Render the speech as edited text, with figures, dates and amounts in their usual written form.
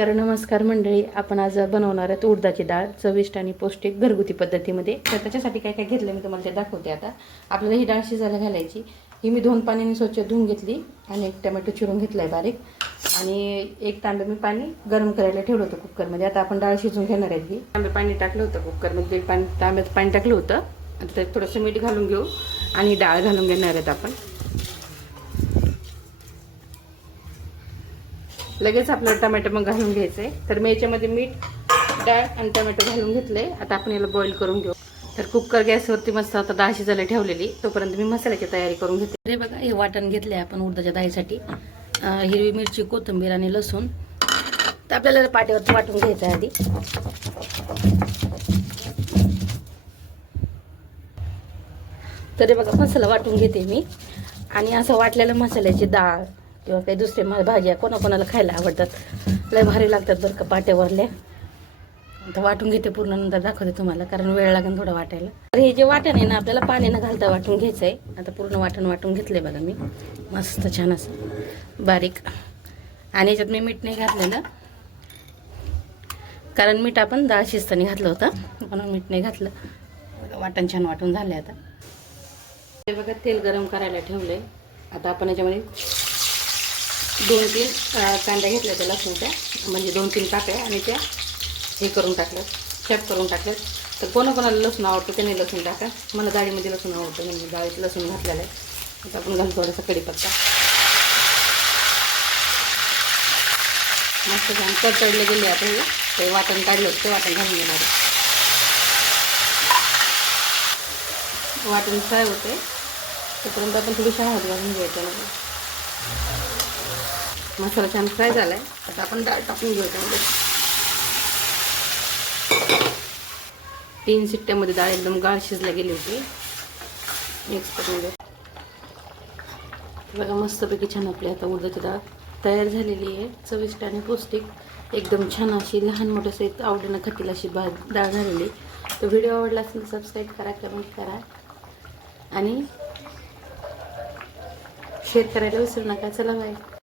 तर नमस्कार मंडळी, आपण आज बनवणार आहोत उडदाची डाळ चविष्ट आणि पौष्टिक घरगुती पद्धतीमध्ये. तर त्याच्यासाठी काय काय घेतलं मी तुम्हाला ते दाखवते. आता आपल्याला ही डाळ शिजायला घालायची. ही मी 2 पाण्याने स्वच्छ धुवून घेतली आणि एक टोमॅटो चिरून घेतला आहे बारीक, आणि एक तांबे मी पाणी गरम करायला ठेवलं होतं कुकरमध्ये. आता आपण डाळ शिजून घेणार आहे. ही तांबे पाणी टाकलं होतं कुकरमध्ये, तांब्यात पाणी टाकलं होतं. आता त्यात थोडंसं मीठ घालून घेऊ आणि डाळ घालून घेणार आहेत आपण. लगेच आपल्याला टोमॅटो मग घालून घ्यायचं आहे. तर मी याच्यामध्ये मीठ, डाळ आणि टोमॅटो घालून घेतले. आता आपण याला बॉईल करून घेऊ. तर कुकर गॅसवरती मस्त आता डाळ शिजायला ठेवलेली, तोपर्यंत मी मसाल्याची तयारी करून घेते. हे बघा, हे वाटण घेतले आपण उडदाच्या डाळीसाठी. हिरवी मिरची, कोथिंबीर आणि लसूण. तर आपल्याला पाट्यावरती वाटून घ्यायचं आहे आधी. तर हे बघा, मसाला वाटून घेते मी. आणि असं वाटलेलं मसाल्याची डाळ किंवा काही दुसरे भाज्या कोणाकोणाला खायला आवडतात, लय भारी लागतात बरं का पाट्यावरल्या. आता वाटून घेते पूर्ण, नंतर दाखवते तुम्हाला, कारण वेळ लागेल थोडं वाटायला. तर हे जे वाटण आहे ना, आपल्याला पाणी न घालता वाटून घ्यायचं आहे. आता पूर्ण वाटण वाटून घेतलंय बघा मी, मस्त छान असं बारीक. आणि याच्यात मी मीठ नाही घातलेलं, कारण मीठ आपण डाळ शिजताना घातलं होतं, म्हणून मीठ नाही घातलं. वाटण छान वाटून झाले. आता हे बघा, तेल गरम करायला ठेवलंय. आता आपण याच्यामध्ये 2-3 कांद्या घेतल्या त्या लसूणच्या, म्हणजे 2-3 काप्या, आणि त्या हे करून टाकल्यात, चॉप करून टाकल्यात. तर कोणाकोणाला लसूण आवडतं त्याने लसूण टाका. मला डाळीमध्ये लसूण आवडतं, म्हणजे डाळीत लसूण घातलेलं आहे. आता आपण घालू थोडासा कढीपत्ता. मस्त छान तडतडले गेले. आता ते वाटण काढलं होतं, ते वाटण घालून घेणार. वाटण फ्राय होते तोपर्यंत आपण थोडीशी हळद घालून घ्यायचं. मसाला छान फ्राय झाला आहे. आता आपण डाळ टाकून घेऊ. त्यामध्ये 3 शिट्ट्यामध्ये डाळ एकदम गाळ शिजला गेली होती. मिक्स करून घेऊ. बघा, मस्तपैकी छान आपली आता उडदाची डाळ तयार झालेली आहे. चविष्ट आणि पौष्टिक, एकदम छान अशी, लहान मोठं सहित आवडीनं खातील अशी डाळ झालेली. तर व्हिडिओ आवडला असेल तर सबस्क्राईब करा, कमेंट करा आणि शेअर करायला विसरू नका. चला बाय.